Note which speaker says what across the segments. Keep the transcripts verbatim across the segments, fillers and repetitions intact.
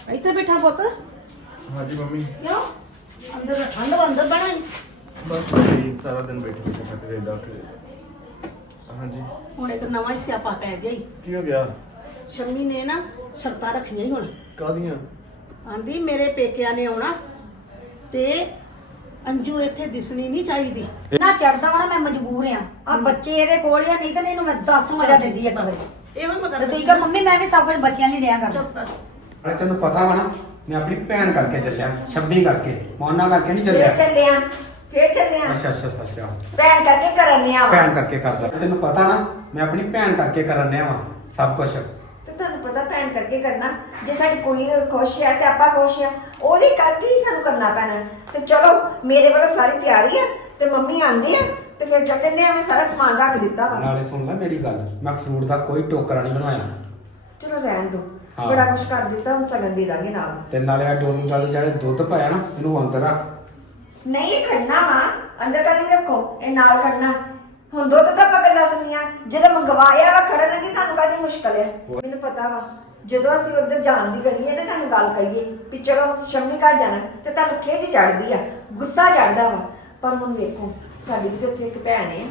Speaker 1: ਇੱਥੇ ਬੈਠਾ ਪੁੱਤ।
Speaker 2: ਹਾਂਜੀ ਮੰਮੀ।
Speaker 1: ਕਿਉਂ ਅੰਦਰ ਠੰਡ ਅੰਦਰ ਬਣਾ
Speaker 2: ਬਸ ਨਹੀਂ ਸਾਰਾ ਦਿਨ ਬੈਠੇ ਬੈਠੇ ਥੱਕ ਗਏ ਡਾਕਟਰ। ਹਾਂਜੀ
Speaker 1: ਹੁਣ ਇੱਕ ਨਵਾਂ ਹੀ ਸਿਆਪਾ ਪੈ ਗਿਆ ਈ।
Speaker 2: ਕੀ ਹੋ ਗਿਆ?
Speaker 1: ਸ਼ੰਮੀ ਨੇ ਨਾ ਸ਼ਰਤਾਂ ਰੱਖੀਆਂ ਹੀ ਹੁਣ।
Speaker 2: ਕਾਹਦੀਆਂ?
Speaker 1: ਆਂਦੀ ਮੇਰੇ ਪੇਕਿਆਂ ਨੇ ਆਉਣਾ ਤੇ ਅੰਜੂ ਇੱਥੇ ਦਿਸਣੀ ਨਹੀਂ ਚਾਹੀਦੀ।
Speaker 3: ਨਾ ਚੜਦਾ ਵਾ ਨਾ ਮੈਂ ਮਜਬੂਰ ਆ ਆ ਬੱਚੇ ਇਹਦੇ ਕੋਲ ਆ ਨਹੀਂ ਤਾਂ ਇਹਨੂੰ ਮੈਂ ਦਸ ਮਜ਼ਾ ਦਿੰਦੀ ਇੱਕ ਵਾਰੀ
Speaker 1: ਇਹੋ ਮੈਂ
Speaker 3: ਤੇ
Speaker 1: ਕਰਦੀ
Speaker 3: ਤੁਸੀਂ ਕਹ ਮੰਮੀ ਮੈਂ ਵੀ ਸਭ ਕੁਝ ਬੱਚਿਆਂ ਲਈ ਡਿਆ ਕਰ
Speaker 1: ਚੁੱਪ ਕਰ।
Speaker 4: ਅਰੇ ਤੈਨੂੰ ਪਤਾ ਵਾ ਨਾ ਮੈਂ ਆਪਣੀ ਭੈਣ ਕਰਕੇ ਚੱਲਿਆ, ਛੱਬੀ ਕਰਕੇ, ਮੋਨਾ ਕਰਕੇ ਨਹੀਂ ਚੱਲਿਆ।
Speaker 5: ਫੇਰ ਚੱਲਿਆ ਫੇਰ ਚੱਲਿਆ
Speaker 4: ਅੱਛਾ ਅੱਛਾ ਅੱਛਾ ਅੱਛਾ
Speaker 5: ਭੈਣ ਕਰਕੇ ਕਰਨ ਨਿਆ ਵਾ
Speaker 4: ਭੈਣ ਕਰਕੇ ਕਰਦਾ। ਤੈਨੂੰ ਪਤਾ ਨਾ ਮੈਂ ਆਪਣੀ ਭੈਣ ਕਰਕੇ ਕਰਨ ਡਿਆ ਵਾ ਸਭ ਕੁਝ।
Speaker 5: ਤੇ ਤੁਹਾਨੂੰ ਪਤਾ ਭੈਣ ਕਰਕੇ ਕਰਨਾ। ਜੇ ਸਾਡੀ ਕੁੜੀ ਖੁਸ਼ ਆ ਤੇ ਆਪਾਂ ਖੁਸ਼ ਆ, ਉਹਦੇ ਕਰਕੇ ਹੀ ਸਾਨੂੰ ਕਰਨਾ ਪੈਣਾ। ਤੇ ਚਲੋ ਮੇਰੇ ਵੱਲੋਂ ਸਾਰੀ ਤਿਆਰੀ ਆ ਤੇ ਮੰਮੀ ਆਂਦੀ ਆ ਤੇ ਫਿਰ ਚੱਲ ਜੰਨੇ ਆ। ਮੈਂ ਸਾਰਾ ਸਮਾਨ ਰੱਖ ਦਿੱਤਾ ਵਾ।
Speaker 4: ਨਾਲੇ ਸੁਣ ਲੈ ਮੇਰੀ ਗੱਲ, ਮੈਂ ਫਰੂਟ ਦਾ ਕੋਈ ਟੋਕਰਾ ਨਹੀਂ ਬਣਵਾਇਆ
Speaker 5: ਚਲੋ ਰਹਿਣ ਦੋ,
Speaker 4: ਹਾਂ।
Speaker 5: ਬੜਾ ਕੁਛ ਕਰ ਦਿੱਤਾ। ਹੁਣ ਸਗਨ ਦੀ ਰਾਂਗੇ ਨਾਲ
Speaker 4: ਤੇ ਨਾਲੇ ਆ ਡੋਲੂ ਵਾਲੇ ਜਿਹੜੇ ਦੁੱਧ ਪਾਇਆ ਨਾ ਇਹਨੂੰ ਅੰਦਰ ਰੱਖ।
Speaker 5: ਨਹੀਂ ਇਹ ਖੜਨਾ ਵਾ ਅੰਦਰ ਕਦੀ ਰੱਖੋ, ਇਹ ਨਾਲ ਖੜਨਾ। ਹੁਣ ਦੁੱਧ ਤਾਂ ਆਪਾਂ ਗੱਲਾਂ ਸੁਣੀਆਂ, ਜਦੋਂ ਮੰਗਵਾਇਆ ਵਾ ਖੜਨ ਲੱਗੀ ਤੁਹਾਨੂੰ ਕਾਹਦੀ ਮੁਸ਼ਕਲ ਹੈ? ਮੈਨੂੰ ਪਤਾ ਵਾ ਜਦੋਂ ਅਸੀਂ ਉੱਧਰ ਜਾਣ ਦੀ ਕਰੀਏ ਨਾ ਤੁਹਾਨੂੰ ਗੱਲ ਕਹੀਏ ਵੀ ਚਲੋ ਸ਼ੰਮੀ ਘਰ ਜਾਣਾ ਤੇ ਤੁਹਾਨੂੰ ਖੇਜ ਚੜਦੀ ਆ, ਗੁੱਸਾ ਚੜਦਾ ਵਾ। ਪਰ ਹੁਣ ਵੇਖੋ ਸਾਡੀ ਵੀ ਤੇ ਉੱਥੇ ਇੱਕ ਭੈਣ ਹੈ।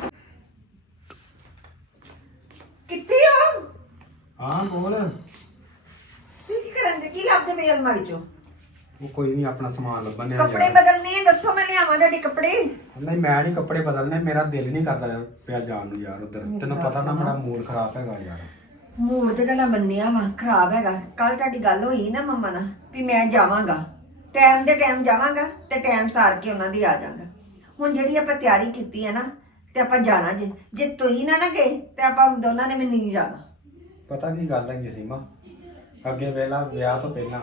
Speaker 5: ਕਿੱਥੇ ਹੋ?
Speaker 4: ਹਾਂ ਬੋਲ।
Speaker 5: ਤੁਸੀਂ ਕੀ ਕਰਨ ਦੇ? ਕੀ ਲੱਭਦੇ ਮੇਰੇ ਅਲਮਾਰੀ ਚੋਂ?
Speaker 4: ਉਹ ਕੋਈ ਨਹੀਂ ਆਪਣਾ ਸਮਾਨ ਲੱਭਣੇ ਆ
Speaker 5: ਕੱਪੜੇ
Speaker 4: ਯਾਰ।
Speaker 5: ਬਦਲਨੇ ਆ, ਦੱਸੋ ਮੈਂ ਲਿਆਵਾਂ ਤੁਹਾਡੇ ਕੱਪੜੇ।
Speaker 4: ਨਹੀਂ ਮੈਂ ਨਹੀਂ ਕੱਪੜੇ ਬਦਲਨੇ, ਮੇਰਾ ਦਿਲ ਨਹੀਂ ਕਰਦਾ ਯਾਰ ਪਿਆ ਜਾਣ ਨੂੰ ਯਾਰ ਉਧਰ। ਤੈਨੂੰ ਪਤਾ ਨਾ ਮੇਰਾ ਮੂਡ ਖਰਾਬ ਹੈਗਾ ਯਾਰ।
Speaker 5: ਮੂਡ ਤੇ ਤੁਹਾਡਾ ਮੰਨਿਆ ਵਾ ਖਰਾਬ ਹੈਗਾ। ਕੱਲ ਤੁਹਾਡੀ ਗੱਲ ਹੋਈ ਨਾ ਮੰਮਾ ਨਾਲ ਵੀ ਮੈਂ ਜਾਵਾਂਗਾ, ਟਾਈਮ ਦੇ ਟਾਈਮ ਜਾਵਾਂਗਾ ਤੇ ਟਾਈਮ ਸਾਰ ਕੇ ਉਹਨਾਂ ਦੀ ਆ ਜਾਵਾਂਗਾ। ਹੁਣ ਜਿਹੜੀ ਆਪਾਂ ਤਿਆਰੀ ਕੀਤੀ ਹੈ ਨਾ ਤੇ ਆਪਾਂ ਜਾਣਾ। ਜੇ ਜੇ ਤੁਸੀਂ ਨਾ ਨਾ ਗਏ ਤੇ ਆਪਾਂ ਦੋਨਾਂ ਨੇ ਮੈਨੂੰ ਨਹੀਂ ਜਾਣਾ।
Speaker 4: ਪਤਾ ਕੀ ਗੱਲ ਹੈਗੀ ਸੀਮਾ, ਅੱਗੇ ਵੇਲਾ ਵਿਆਹ ਤੋਂ ਪਹਿਲਾਂ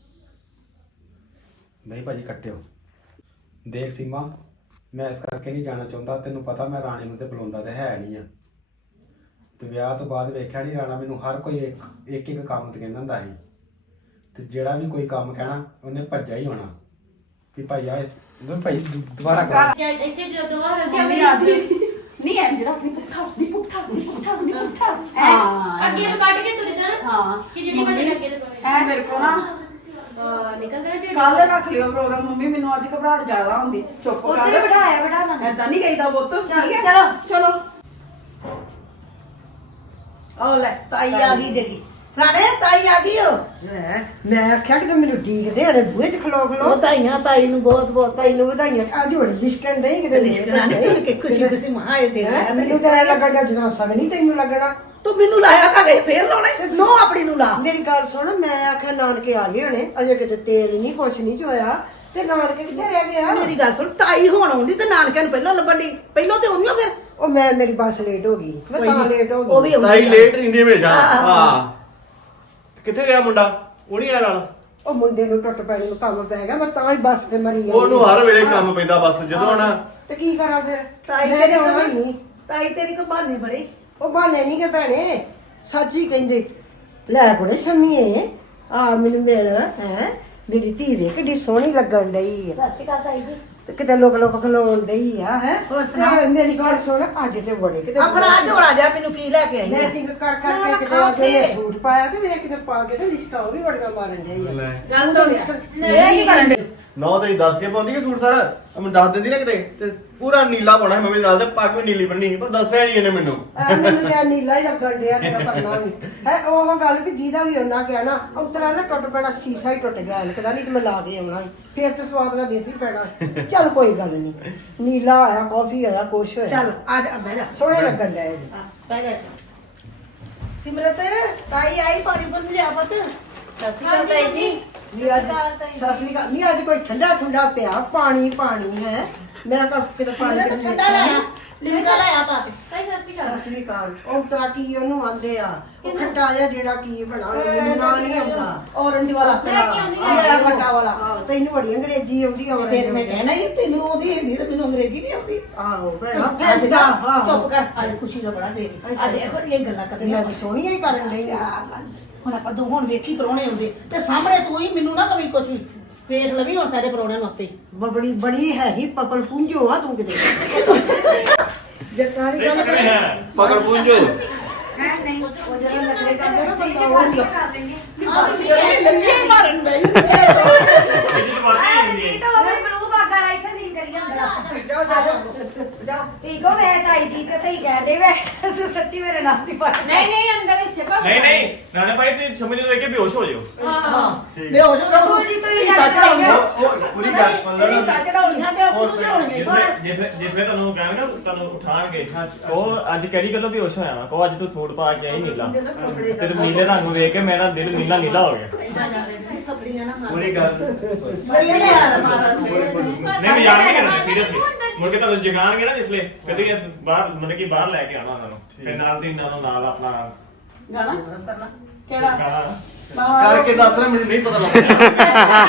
Speaker 4: ਨਹੀਂ ਭਾਜੀ ਕੱਟਿਓ। ਦੇਖ ਸੀਮਾ ਮੈਂ ਇਸ ਕਰਕੇ ਨਹੀਂ ਜਾਣਾ ਚਾਹੁੰਦਾ, ਤੈਨੂੰ ਪਤਾ ਮੈਂ ਰਾਣੀ ਨੂੰ ਤੇ ਬੁਲਾਉਂਦਾ ਤੇ ਹੈ ਨਹੀਂ ਆ। ਤੇ ਵਿਆਹ ਤੋਂ ਬਾਅਦ ਵੇਖਿਆ ਨਹੀਂ ਰਾਣਾ ਮੈਨੂੰ ਹਰ ਕੋਈ ਇੱਕ ਇੱਕ ਇੱਕ ਕੰਮ ਤੇ ਕਹਿੰਦਾ ਹੁੰਦਾ ਸੀ। ਤੇ ਜਿਹੜਾ ਵੀ ਕੋਈ ਕੰਮ ਕਹਿਣਾ ਉਹਨੇ ਭੱਜਿਆ ਹੀ ਹੋਣਾ ਵੀ ਭਾਈ ਆ ਇਹ ਭਾਈ ਦੁ- ਦੁਬਾਰਾ ਕਰ।
Speaker 6: ਇੱਥੇ ਜਦੋਂ ਆ
Speaker 1: ਮੰਮੀ ਅੱਜ ਨਹੀਂ ਐ ਜਿਹੜਾ ਆਪਣੀ ਪੁੱਠਾ ਨਹੀਂ ਪੁੱਠਾ ਨਹੀਂ ਪੁੱਠਾ ਨਹੀਂ ਪੁੱਠਾ। ਹਾਂ
Speaker 6: ਅੱਗੇ ਨੂੰ ਕੱਢ ਕੇ ਤੁਰ ਜਾਣਾ
Speaker 1: ਹਾਂ
Speaker 6: ਕਿ ਜਿਹੜੀ ਮਦਦ ਅੱਗੇ ਤੇ ਪਾਣੀ
Speaker 1: ਐ ਮੇਰੇ ਕੋ ਨਾ
Speaker 6: ਆ ਨਿਕਲ ਗਿਆ ਢਿੱਡ
Speaker 1: ਕੱਲ ਰੱਖ ਲਿਓ ਪ੍ਰੋਗਰਾਮ। ਮੰਮੀ ਮੈਨੂੰ ਅੱਜ ਘਬਰਾਹਟ ਜ਼ਿਆਦਾ ਹੁੰਦੀ। ਚੁੱਪ ਕਰ।
Speaker 3: ਉੱਧਰ ਬਿਠਾਇਆ ਬਿਠਾ ਦਾਂ
Speaker 1: ਐਦਾਂ ਨਹੀਂ ਕਹੀਦਾ ਪੁੱਤ।
Speaker 3: ਚੱਲ,
Speaker 1: ਠੀਕ ਹੈ
Speaker 3: ਚਲੋ।
Speaker 1: ਚਲੋ। ਆਓ ਲੈ ਤਾਈ ਆ ਗਈ ਜਗੀ। ਰਾਣੇ ਤਾਈ ਆ ਗਈ ਓ।
Speaker 7: ਮੈਂ ਆਖਿਆ ਕਿ ਮੈਨੂੰ ਡੀਕਦੇ ਅੜੇ ਬੂਹੇ 'ਚ ਖਲੋ ਖਲੋ।
Speaker 1: ਵਧਾਈਆਂ ਤਾਈ ਨੂੰ ਬਹੁਤ ਬਹੁਤ।
Speaker 7: ਤੈਨੂੰ ਵਧਾਈਆਂ ਆ ਜੋੜੀ ਲਿਸ਼ਕਣ ਨਹੀਂ ਕਿਤੇ
Speaker 1: ਲਿਸ਼ਕਣਾ ਨਹੀਂ ਕਿ ਖੁਸ਼ੀ ਖੁਸ਼ੀ ਮਹਾ ਇਹ ਤੇ ਆਇਆ ਤੇ
Speaker 7: ਮੈਨੂੰ ਤਾਂ ਐਂ ਲੱਗਣ ਦਾ ਜਦੋਂ ਸਗਨ ਨਹੀਂ ਤੈਨੂੰ ਲੱਗਣਾ।
Speaker 1: ਤੂੰ ਮੈਨੂੰ ਲਾਇਆ ਤਾਂ ਗਈ ਫੇਰ ਲਾਉਣੇ ਨੋ ਆਪਣੀ ਨੂੰ ਲਾ।
Speaker 7: ਮੇਰੀ ਗੱਲ ਸੁਣ, ਮੈਂ ਆਖਿਆ ਨਾਨਕੇ ਆ ਗਏ ਹੋਣੇ, ਅਜੇ ਕਿਤੇ ਤੇਲ ਨਹੀਂ ਕੁਛ ਨਹੀਂ ਜੋਇਆ ਤੇ ਨਾਨਕੇ ਕਿੱਥੇ ਰਹਿ ਗਿਆ?
Speaker 1: ਮੇਰੀ ਗੱਲ ਸੁਣ ਤਾਈ ਹੁਣ ਆਉਂਦੀ ਤੇ ਨਾਨਕਿਆਂ ਨੂੰ ਪਹਿਲਾਂ ਲੱਭਣ ਦੀ। ਪਹਿਲਾਂ ਤੇ ਉਹਨੀਓ ਫਿਰ
Speaker 7: ਉਹ ਮੈਂ ਮੇਰੀ ਬੱਸ ਲੇਟ ਹੋ ਗਈ, ਮੈਂ ਤਾਂ ਲੇਟ ਹੋ ਗਈ।
Speaker 1: ਉਹ ਵੀ ਆਉਂਦੀ
Speaker 2: ਤਾਈ
Speaker 1: ਆ।
Speaker 2: ਲੇਟ ਰਹਿੰਦੀ ਹਮੇਸ਼ਾ।
Speaker 1: ਹਾਂ।
Speaker 2: ਹਾਂ ਕਿੱਥੇ ਗਿਆ ਮੁੰਡਾ? ਉਹ ਨਹੀਂ ਆਇਆ ਨਾਲ?
Speaker 7: ਉਹ ਮੁੰਡੇ ਨੂੰ ਟੁੱਟ ਪੈਣੇ ਨੂੰ ਕੰਮ ਪੈ ਗਿਆ, ਮੈਂ ਤਾਂ ਹੀ ਬੱਸ ਤੇ ਮਰੀ ਜਾਂਦੀ।
Speaker 2: ਉਹਨੂੰ ਹਰ ਵੇਲੇ ਕੰਮ ਪੈਂਦਾ ਬਸ ਜਦੋਂ ਆਣਾ।
Speaker 7: ਤੇ ਕੀ ਕਰਾਂ ਫਿਰ?
Speaker 1: ਤਾਈ
Speaker 7: ਮੈਂ
Speaker 1: ਤੇਰੀ
Speaker 7: ਤੇ ਆਉਣਾ ਹੀ
Speaker 1: ਕੋ
Speaker 7: ਨਹੀਂ।
Speaker 1: ਤਾਈ ਤੇਰੀ ਕੋ ਬਹਾਨੇ ਬੜੇ।
Speaker 7: ਉਹ ਬਹਾਨੇ ਨਹੀਂ ਕਿ ਭੈਣੇ, ਸੱਚ ਹੀ ਕਹਿੰਦੇ। ਲੈ ਕੁੜੇ ਸ਼ਮੀਏ ਆ ਮੈਨੂੰ ਮਿਲ ਹੈ, ਮੇਰੀ ਧੀ ਦੇ ਕਿੱਡੀ ਸੋਹਣੀ ਲੱਗਣ ਡਈ ਆ।
Speaker 3: ਸਤਿ ਸ਼੍ਰੀ ਅਕਾਲ ਤਾਈ ਜੀ।
Speaker 7: ਤੇ ਕਿਤੇ ਲੋਕ ਲੋਕ ਖਲੋਣ ਡਈ ਆ ਹੈ।
Speaker 3: ਹੋਰ ਸੁਣਾ?
Speaker 7: ਮੇਰੀ ਗੱਲ ਸੁਣ, ਅੱਜ ਤੇ ਬੜੇ ਕਿਤੇ
Speaker 1: ਆਪਣਾ ਝੋਲਾ ਜਾ ਮੈਨੂੰ ਕੀ ਲੈ ਕੇ ਆਈ
Speaker 7: ਮੈਂ
Speaker 1: ਆ?
Speaker 7: think ਕਰ
Speaker 1: ਨਾ,
Speaker 7: ਕਰਕੇ ਕਿਤੇ
Speaker 1: ਖਾ
Speaker 7: ਉਹਦੇ
Speaker 1: ਕੇ।
Speaker 7: ਸੂਟ ਪਾਇਆ ਤੇ ਵੇਖ ਕਿਤੇ ਪਾ ਕੇ ਤੇ ਲਿਸ਼ਕਾ ਉਹ ਵੀ ਵੜਗਾ ਮਾਰਨ ਡਈ ਆ।
Speaker 2: ਲੈ
Speaker 3: ਗੱਲ ਤੋਂ
Speaker 7: ਇਹ ਕੀ ਕਰਨ ਡਈ?
Speaker 2: ਨੌ ਤੇਰੀ ਦੱਸ ਕੇ ਪਾਉਂਦੀ ਕਿ ਸੂਟ ਸਾੜਾ ਮੈਨੂੰ ਦੱਸ ਦਿੰਦੀ ਨਾ ਕਿਤੇ ਤੇ ਪੂਰਾ ਨੀਲਾ ਪਾਉਣਾ ਸੀ ਮੰਮੀ ਨਾਲ ਤੇ ਪੱਗ ਵੀ ਨੀਲੀ ਬੰਨੀ ਸੀ, ਪਰ ਦੱਸਿਆ ਨਹੀਂ ਇਹਨੇ ਮੈਨੂੰ।
Speaker 7: ਆ ਮੈਨੂੰ ਜਿਆ ਨੀਲਾ ਹੀ ਲੱਗਣ ਡਿਆ ਤੇਰਾ ਪਰਨਾ ਵੀ ਹੈ। ਉਹ ਗੱਲ ਵੀ ਦੀਦਾ ਵੀ ਉਹਨਾਂ ਕਿਹਾ ਨਾ ਉਤਰਾ ਨਾ ਟੁੱਟ ਪੈਣਾ, ਸੀਸਾ ਹੀ ਟੁੱਟ ਗਿਆ ਇਨਕਦਾ, ਨਹੀਂ ਤੇ ਮੈਂ ਲਾ ਕੇ ਆਉਣਾ ਫੇਰ ਤੇ ਸਵਾਦ ਨਾਲ ਦੇਸੀ ਪੈਣਾ। ਚੱਲ ਕੋਈ ਗੱਲ ਨਹੀਂ, ਨੀਲਾ ਆਇਆ ਕਾਫੀ ਆਇਆ ਕੁਛ ਹੋਇਆ,
Speaker 1: ਚੱਲ ਆ ਜਾ ਬਹਿ ਜਾ।
Speaker 7: ਸੋਹਣੇ ਲੱਗਣ ਡਏ ਜੀ।
Speaker 1: ਆ, ਬਹਿ ਜਾ। ਸਿਮਰਤ ਤਾਈ ਆਈ ਪਾਣੀ ਪੁੱਤ ਲਿਆ ਪੁੱਤ।
Speaker 3: ਸਤਿ ਸ਼੍ਰੀ ਅਕਾਲ ਤਾਈ ਜੀ।
Speaker 7: ਵੀ ਅੱਜ ਸਤਿ ਸ੍ਰੀ ਅਕਾਲ ਨਹੀਂ, ਅੱਜ ਕੋਈ ਠੰਡਾ ਠੰਡਾ ਪਿਆ ਪਾਣੀ ਪਾਣੀ ਹੈ। ਮੈਂ ਤਾਂ ਕਿਤੇ ਪਾਣੀ
Speaker 1: ਸਿਮਰਤ ਠੰਡਾ ਲਿਆ ਲਿਮਕਾ ਲਿਆ ਪਾ ਕੇ।
Speaker 6: ਤਾਈ ਸਤਿ ਸ਼੍ਰੀ ਅਕਾਲ।
Speaker 7: ਸਤਿ ਸ੍ਰੀ ਅਕਾਲ। ਉਹ ਤਾਂ ਕੀ ਉਹਨੂੰ ਆਂਦੇ ਆ, ਉਹ ਖੱਟਾ ਜਿਹਾ ਜਿਹੜਾ ਕੀ ਬਣਾ ਮੈਨੂੰ ਨਾਂ ਨਹੀਂ ਆਉਂਦਾ।
Speaker 1: ਔਰੰਜ ਵਾਲਾ
Speaker 6: ਲੈ ਕੇ ਆਉਂਦੀ ਆ।
Speaker 1: ਮੇਰਾ ਖੱਟਾ ਵਾਲਾ।
Speaker 7: ਆਹੋ, ਤੈਨੂੰ ਬੜੀ ਅੰਗਰੇਜ਼ੀ ਆਉਂਦੀ ਆ।
Speaker 1: ਫਿਰ ਮੈਂ ਕਹਿਣਾ ਹੀ ਤੈਨੂੰ ਉਹਦੀ ਹਿੰਦੀ ਤੇ ਮੈਨੂੰ ਅੰਗਰੇਜ਼ੀ ਨਹੀਂ ਆਉਂਦੀ।
Speaker 7: ਆਹੋ ਭੈਣਾ
Speaker 1: ਅੱਜ
Speaker 7: ਫਿਰ
Speaker 1: ਦਾ
Speaker 7: ਦਾ ਹਾਂ
Speaker 1: ਚੁੱਪ ਕਰ। ਅੱਜ ਖੁਸ਼ੀ ਦਾ ਬੜਾ ਦੇ ਅੱਜ ਇਹੋ ਜਿਹੀਆਂ ਗੱਲਾਂ
Speaker 7: ਤੇ
Speaker 1: ਕਰਨੀਆਂ।
Speaker 7: ਮੈਂ ਤਾਂ ਸੋਹਣੀਆਂ ਹੀ ਕਰਨ ਡਈ ਆ।
Speaker 1: ਹੁਣ ਆਪਾਂ ਦੋ ਹੁਣ ਵੇਖੀ ਪਰੋਣੇ ਆਉਂਦੇ ਤੇ ਸਾਹਮਣੇ ਤੂੰ ਹੀ ਮੈਨੂੰ ਨਾ ਕਵੀ ਕੁਛ ਵੀ ਵੇਖ ਲਵੀ ਹੁਣ ਸਾਰੇ ਪਰੋਣਿਆਂ ਨੂੰ ਆਪੇ।
Speaker 7: ਬੜੀ ਬੜੀ ਹੈਗੀ ਪਪਲ ਪੁੰਜੋ ਆ ਤੂੰ ਕਿਤੇ ਜੱਟਾਂ ਦੀ ਗੱਲ ਕਰ।
Speaker 2: ਪਕੜ ਪੁੰਜੋ
Speaker 3: ਹੈ ਨਹੀਂ ਉਹ ਜਿਹੜਾ ਨਖਰੇ ਕਰਦੇ ਨਾ ਬੰਦਾ ਉਹ ਨਹੀਂ।
Speaker 1: ਲੱਗੇ ਮਾਰਨ ਬਈ
Speaker 8: ਇਹਦੀ ਤਾਂ ਵਾਕਈ ਹੁੰਦੀ
Speaker 3: ਇਹ
Speaker 8: ਹੈ
Speaker 3: ਤਾਂ ਉਹ ਬਲੂ ਬਾਗਾ ਇੱਥੇ ਸੀਨ ਕਰੀ ਜਾਂਦਾ
Speaker 1: ਜਾਓ ਜਾਓ ਜਾਓ
Speaker 3: ਠੀਕ ਹੋ ਮੈਂ ਤਾਈ ਜੀ ਤੇ ਸਹੀ ਕਹਿ ਦੇ ਵੇ ਤੂੰ ਸੱਚੀ ਮੇਰੇ ਨਾਲ ਦੀ ਫੜ
Speaker 5: ਨਹੀਂ ਨਹੀਂ ਅੰਦਰ ਇੱਥੇ ਪਾ
Speaker 8: ਨਹੀਂ ਨਹੀਂ ਰਾਣੇ ਭਾਈ ਤੁਸੀਂ ਸਮਝ ਲਓ ਕਿ ਬੇਹੋਸ਼ ਹੋ ਜਾਓ
Speaker 1: ਹਾਂ ਮੈਂ ਹੋ ਜਾਊਗਾ
Speaker 3: ਤੂੰ ਜੀ ਤੂੰ ਹੀ
Speaker 1: ਤਾਂ
Speaker 3: ਗੱਲ
Speaker 1: ਚੜਾਉਣੀ
Speaker 3: ਕਰ
Speaker 2: ਉਹ ਉਹ ਪੂਰੀ ਗੱਲ ਸੁਣ
Speaker 1: ਜਿਹੜੀ
Speaker 2: ਲੈਣਾ
Speaker 1: ਤਾਂ ਚੜਾਉਣੀਆਂ ਤੇ ਉਹ ਚੜਾਉਣਗੇ
Speaker 8: ਜਿਸ ਜਿਸ ਜਿਸ ਵੇ ਤੁਹਾਨੂੰ ਕਹਿਣਗੇ ਨਾ ਤੁਹਾਨੂੰ ਉਠਾਣਗੇ ਉਹ ਅੱਜ ਕਿਹੜੀ ਗੱਲੋਂ ਬੇਹੋਸ਼ ਹੋਇਆ ਵਾ ਕੋ ਅੱਜ ਤੂੰ ਸੂਟ ਪਾ ਕੇ ਆਈ ਨੀਲਾ ਤੇ ਤੂੰ ਨੀਲੇ ਰੰਗ ਨੂੰ ਵੇਖ ਕੇ ਮੇਰਾ ਦਿਲ ਨੀਲਾ ਨੀਲਾ ਹੋ ਗਿਆ
Speaker 2: ਪੂਰੀ ਗੱਲ
Speaker 1: ਮੇਰੇ ਹਾਲ ਮਾਰਨ
Speaker 8: ਨਹੀਂ ਮੈਂ ਯਾਦ ਨਹੀਂ ਕਰਨਾ ਸੀਰੀਅਸਲੀ ਮੁੜ ਕੇ ਤੁਹਾਨੂੰ ਜਗਾਣਗੇ ਨਾ ਜਿਸਲੇ ਫਿਰ ਤੁਸੀਂ ਬਾਹਰ ਮਤਲਬ ਕਿ ਬਾਹਰ ਲੈ ਕੇ ਆਣਾ ਉਹਨਾਂ ਨੂੰ ਫਿਰ ਨਾਲ ਦੀ ਨਾਲ ਨਾਲ ਆਪਣਾ
Speaker 1: ਗਾਣਾ ਕਰਨਾ ਕਿਹੜਾ
Speaker 8: ਗਾਣਾ
Speaker 2: ਕਰਕੇ ਦੱਸ ਰਿਹਾ ਮੈਨੂੰ ਨਹੀਂ ਪਤਾ ਲੱਗਦਾ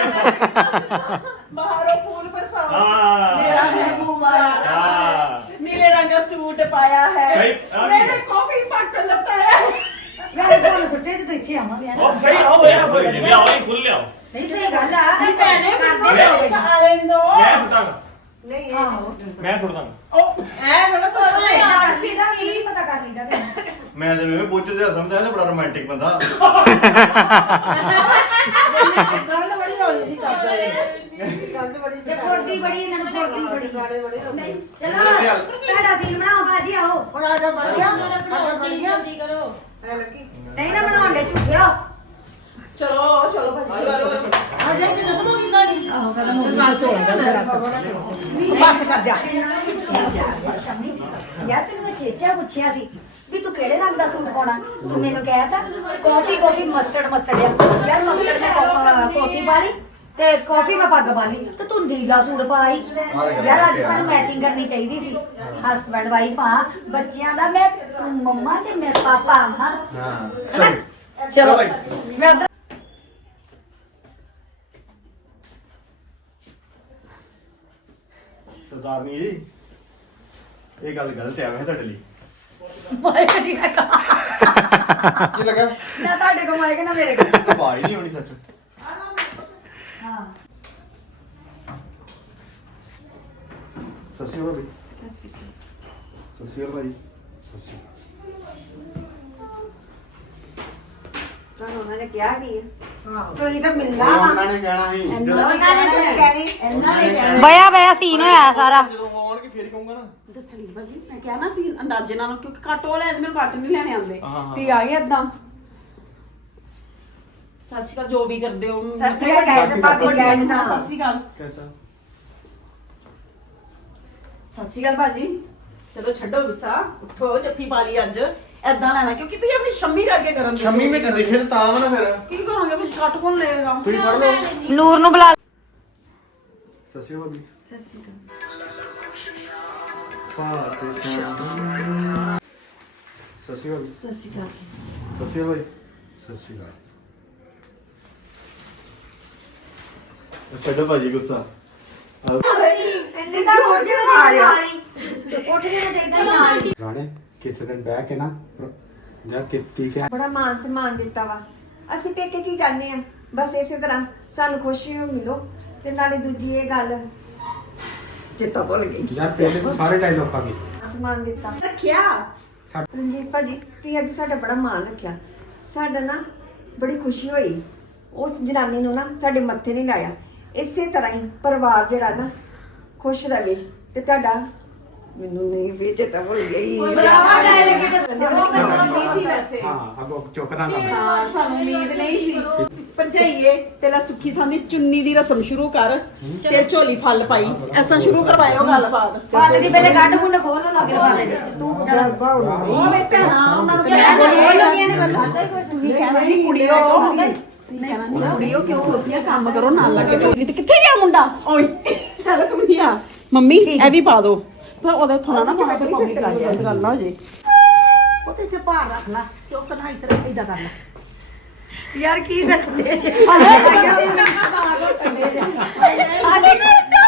Speaker 9: ਬਾਹਰੋਂ ਫੂਲ ਬਰਸਾਓ
Speaker 8: ਹਾਂ
Speaker 1: ਮੇਰਾ ਮਹਿਬੂਬਾ
Speaker 8: ਹਾਂ
Speaker 9: नीले रंग का सूट पाया है
Speaker 8: सही, हाँ,
Speaker 9: मैंने
Speaker 8: ठीक है।
Speaker 9: कॉफी मग कर लपटाया है
Speaker 3: ਮੈਂ ਫੋਨ ਸੁੱਟੇ ਤੇ ਇੱਥੇ ਆਵਾਂਗੇ ਨਾ
Speaker 8: ਉਹ ਸਹੀ ਆਓ ਯਾਰ ਕੋਈ ਨਹੀਂ ਲਿਆਓ ਹੀ ਖੁੱਲ ਲਿਆਓ
Speaker 3: ਨਹੀਂ ਸਹੀ ਗੱਲ ਆ
Speaker 9: नहीं मैंने
Speaker 3: ਕਰਦੇ
Speaker 9: बिल्कुल
Speaker 3: ਰਹੋਗੇ।
Speaker 9: चालें दो
Speaker 8: ਮੈਂ ਸੁੱਟਾਂਗਾ
Speaker 7: ਨਹੀਂ
Speaker 3: ਆਹੋ
Speaker 8: ਮੈਂ ਸੁੱਟ ਦਾਂਗਾ
Speaker 9: ओ ऐ बड़ा सोच रहे
Speaker 3: ਯਾਰ ਲੀਦਾ ਵੀ ਪਤਾ ਕਰ ਲੀਦਾ ਤੈਨੂੰ
Speaker 2: ਮੈਂ ਤੈਨੂੰ ਇਹ ਬੋਚਰ ਜਿਹਾ ਸਮਝਦਾ ਇਹ ਬੜਾ ਰੋਮਾਂਟਿਕ ਬੰਦਾ
Speaker 7: ਗੱਲ ਬੜੀ ਹੌਲੀ ਜੀ ਕਰਦਾ ਹੈ ਗੱਲ ਬੜੀ
Speaker 3: ਤੇ ਫੁਰਦੀ ਬੜੀ ਇਹਨਾਂ ਨੂੰ ਫੁਰਦੀ ਬੜੀ
Speaker 7: ਗਾਣੇ ਬੜੇ ਨਹੀਂ
Speaker 3: ਚਲੋ ਸਾਡਾ ਸੀਨ ਬਣਾਓ ਬਾਜੀ ਆਓ
Speaker 7: ਹੁਣ ਆਡਾ ਬਣ ਗਿਆ
Speaker 6: ਨਾਲੇ
Speaker 7: ਆਡਾ
Speaker 6: ਬਣਾਓ
Speaker 7: ਬਣ
Speaker 6: ਸੀ
Speaker 7: ਗਿਆ
Speaker 6: ਜਲਦੀ ਕਰੋ
Speaker 7: ਐ ਲੱਗੀ
Speaker 3: ਨਹੀਂ ਨਾ ਬਣਾਉਣ ਦੇ ਝੂਠਿਓ
Speaker 9: चलो चलो भाजी
Speaker 1: ਅਜੇ ਕਿ ਖਤਮ ਹੋ ਗਈ ਗਾਣੀ ਆਹੋ ਖਤਮ ਹੋ ਗਈ ਗੱਲ ਤੋਂ ਬਸ ਕਰ ਜਾ
Speaker 3: ਯਾਰ ਤੈਨੂੰ ਮੈਂ ਚੇਚਾ ਪੁੱਛਿਆ ਸੀ ਵੀ ਤੂੰ ਕਿਹੜੇ ਰੰਗ ਦਾ ਸੂਟ ਪਾਉਣਾ ਤੂੰ ਮੈਨੂੰ ਕਹਿਤਾ ਕਾਫੀ ਕਾਫੀ ਮਸਟਰਡ ਮਸਟਰਡ ਯਾਰ ਮਸਟਰਡ ਮੈਂ ਕੋ- ਕੋਟੀ ਪਾ ਲਈ ਤੇ ਕਾਫੀ ਮੈਂ ਪੱਗ ਪਾ ਲਈ ਤੇ ਤੂੰ ਨੀਲਾ ਸੂਟ ਪਾਈ ਯਾਰ ਅੱਜ ਸਾਨੂੰ ਮੈਚਿੰਗ ਕਰਨੀ ਚਾਹੀਦੀ ਸੀ ਹਸਬੈਂਡ ਵਾਈਫ ਆ ਬੱਚਿਆਂ ਦਾ ਮੈਂ ਤੂੰ ਮੰਮਾ ਤੇ ਮੈਂ ਪਾਪਾ ਹਾਂ
Speaker 2: ਹਾਂ
Speaker 3: ਚਲੋ
Speaker 2: ਭਾਈ।
Speaker 3: ਮੈਂ ਉੱਧਰ
Speaker 2: ਸਰਦਾਰਨੀ ਜੀ ਇਹ ਗੱਲ ਗਲਤ ਹੈ ਵੈਸੇ ਤੁਹਾਡੇ ਲਈ
Speaker 3: ਮਾਇਕ ਨਹੀਂ ਕਾ
Speaker 2: ਕੀ ਲੱਗਾ
Speaker 3: ਨਾ ਤੁਹਾਡੇ ਕੋਲ ਮਾਇਕ ਨਾ ਮੇਰੇ ਕੋਲ
Speaker 2: ਆਵਾਜ਼ ਨਹੀਂ ਆਉਣੀ ਸੱਚ
Speaker 3: ਹਾਂ
Speaker 2: ਸਸੀ ਹੋ ਵੀ ਸਸੀ ਸਸੀ ਹੋ ਭਾਈ ਸਸੀ
Speaker 5: ਤੁਹਾਨੂੰ ਉਹਨਾਂ ਨੇ ਕਿਹਾ ਕੀ ਹੈ ਤੁਸੀਂ ਤਾਂ ਮਿਲਣਾ ਵਾ
Speaker 2: ਉਹਨਾਂ ਨੇ ਕਹਿਣਾ ਸੀ ਜਦੋਂ
Speaker 5: ਉਹਨਾਂ ਨੇ ਤਾਂ ਕਹਿਣੀ
Speaker 1: ਇਹਨਾਂ ਨੇ ਕਹਿਣਾ
Speaker 3: ਬਇਆ ਬਇਆ ਸੀਨ ਹੋਇਆ ਸਾਰਾ
Speaker 2: ਜਦੋਂ ਆਉਣਗੇ ਫੇਰ ਕਹੂੰਗਾ ਨਾ
Speaker 9: ਦੱਸਣੀ ਭਾਜੀ ਮੈਂ ਕਿਹਾ ਨਾ ਤੀ ਅੰਦਾਜ਼ੇ ਨਾਲ ਕਿਉਂਕਿ ਕੱਟ ਉਹ ਲੈਂਦੇ ਮੈਨੂੰ ਕੱਟ ਨਹੀਂ ਲੈਣੇ ਆਉਂਦੇ
Speaker 2: ਹਾਂ, ਹਾਂ।
Speaker 9: ਤੇ ਆ ਗਏ ਏਦਾਂ ਸਤਿ ਸ਼੍ਰੀ ਅਕਾਲ ਜੋ ਵੀ ਕਰਦੇ ਹੋ
Speaker 5: ਸਤਿ ਸ਼੍ਰੀ ਅਕਾਲ ਕਹਿ ਭਾਬੀ ਕਹਿ ਨਾ
Speaker 9: ਸਤਿ ਸ਼੍ਰੀ ਅਕਾਲ
Speaker 2: ਕਹਤਾ
Speaker 9: ਸਤਿ ਸ਼੍ਰੀ ਅਕਾਲ ਭਾਜੀ ਚਲੋ ਛੱਡੋ ਗੁੱਸਾ ਉੱਠੋ ਜੱਫੀ ਪਾ ਲਈ ਅੱਜ ਏਦਾਂ ਲੈਣਾ ਕਿਉਂਕਿ ਤੁਸੀਂ ਆਪਣੀ ਸ਼ੰਮੀ ਕਰਕੇ ਕਰਨ ਦੇ
Speaker 2: ਸ਼ਮੀ ਵਿੱਚ ਦੇਖੇ ਤਾਂ ਤਾਂ ਵਾ ਨਾ ਫਿਰ
Speaker 9: ਕੀ ਕਰੋਗੇ ਫਿਰ ਕੱਟ ਕੋਣ ਲਏਗਾ
Speaker 2: ਤੁਸੀਂ ਫੜ ਲਓ
Speaker 3: ਨੂਰ ਨੂੰ ਬੁਲਾ
Speaker 2: ਸਸੀ ਹੋ ਵੀ
Speaker 3: ਸਤਿ ਸ਼੍ਰੀ ਅਕਾਲ
Speaker 2: ਪਾਤੇ ਸ਼ਾਮ ਸਸੀ ਹੋ ਵੀ
Speaker 3: ਸਤਿ ਸ਼੍ਰੀ ਅਕਾਲ
Speaker 2: ਸਸੀ ਹੋ ਵੀ ਸਸੀ ਦਾ ਛੱਡੋ ਭਾਜੀ ਗੁੱਸਾ
Speaker 3: ਇੰਨੇ ਤਾਂ ਉੱਠ ਜਾਣਾ ਆ ਰਿਹਾ ਉੱਠ ਜਾਣਾ ਚਾਹੀਦਾ ਨਾਲ ਹੀ
Speaker 4: ਰਾਣੇ ਕਿਸੇ ਦਿਨ ਬਹਿ ਕੇ ਨਾ ਜਾਂ ਕਿੱਤੀ ਕਿ
Speaker 5: ਬੜਾ ਮਾਨ ਸਨਮਾਨ ਦਿੱਤਾ ਵਾ ਅਸੀਂ ਪੇਕੇ ਕੀ ਚਾਹੁੰਦੇ ਆ ਬਸ ਇਸੇ ਤਰ੍ਹਾਂ ਸਾਨੂੰ ਖੁਸ਼ੀ ਮਿਲੋ ਤੇ ਨਾਲੇ ਦੂਜੀ ਇਹ ਗੱਲ ਚੇਤਾ ਭੁੱਲ ਗਈ
Speaker 4: ਯਾਰ ਪਹਿਲੇ ਤੂੰ ਸਾਰੇ ਡਾਇਲੋਗ ਖਾ ਗਈ
Speaker 5: ਸਨਮਾਨ ਦਿੱਤਾ
Speaker 9: ਰੱਖਿਆ
Speaker 5: ਰਣਜੀਤ ਭਾਜੀ ਤੁਸੀਂ ਅੱਜ ਸਾਡਾ ਬੜਾ ਮਾਣ ਰੱਖਿਆ ਸਾਡਾ ਨਾ ਬੜੀ ਖੁਸ਼ੀ ਹੋਈ ਉਸ ਜਨਾਨੀ ਨੂੰ ਨਾ ਸਾਡੇ ਮੱਥੇ ਨਹੀਂ ਲਾਇਆ ਇਸੇ ਤਰ੍ਹਾਂ ਹੀ ਪਰਿਵਾਰ ਜਿਹੜਾ ਨਾ ਖੁਸ਼ ਰਵੇ ਤੇ ਤੁਹਾਡਾ ਮੈਨੂੰ ਨਹੀਂ ਵੀ ਚੇਤਾ ਭੁੱਲ ਗਈ
Speaker 3: ਬੁਲਾਵਾ ਡਾਇਲੌਗ
Speaker 9: ਨਹੀਂ ਸੀ ਵੈਸੇ
Speaker 4: ਹਾਂ ਅਗੋ ਚੁੱਕਦਾ ਨਾ ਮੈਂ
Speaker 9: ਹਾਂ ਸਾਨੂੰ ਉਮੀਦ ਨਹੀਂ ਸੀ ਭਰਜਾਈਏ ਪਹਿਲਾਂ ਸੁੱਖੀ ਸਾਂਦੀ ਚੁੰਨੀ ਦੀ ਰਸਮ ਸ਼ੁਰੂ ਕਰ ਫਿਰ ਝੋਲੀ ਫਲ ਪਾਈ ਐਸਾ ਸ਼ੁਰੂ ਕਰਵਾਇਓ ਗੱਲਬਾਤ
Speaker 3: ਫਲ ਦੀ ਪਹਿਲੇ ਗੰਢ ਗੁੰਡ ਖੋਲ ਲੱਗ ਰਿਹਾ ਤੂੰ
Speaker 9: ਉਹ ਮੇਰੇ ਭੈਣਾਂ ਉਹਨਾਂ ਨੂੰ
Speaker 3: ਮੈਂ ਤਾਂ ਖੋਲ ਲਗੀਆਂ ਨੇ
Speaker 9: ਤੁਸੀਂ ਕਹਿਣਾ ਜੀ ਕੁੜੀਓ ਕਿਉਂ ਨਹੀਂ ਕਹਿਣਾ ਜੀ ਕੁੜੀਓ ਕਿਉਂ ਖੋਲਦੀਆਂ ਕੰਮ ਕਰੋ ਨਾਲ ਲੱਗੇ ਤੇ ਕਿੱਥੇ ਗਿਆ ਮੁੰਡਾ ਓਏ ਚੱਲ ਕਮੀਆ ਮੰਮੀ ਇਹ ਵੀ ਪਾ ਦੋ ਪਰ ਉਹਦੇ ਥੋੜਾ ਨਾ ਪਾਣਾ ਤੇ ਮੰਮੀ ਲੱਗ ਜਾ ਗੱਲ ਨਾ ਹੋ ਜੇ
Speaker 1: ਉਹ ਤੇ ਇੱਥੇ ਭਾਰ ਰੱਖ ਲੈ ਚੁੱਪ ਨਾ ਇਤਰਾ ਇਦਾਂ ਕਰ ਲੈ
Speaker 3: ਯਾਰ ਕੀ ਕਰਦੇ ਜੇ ਆ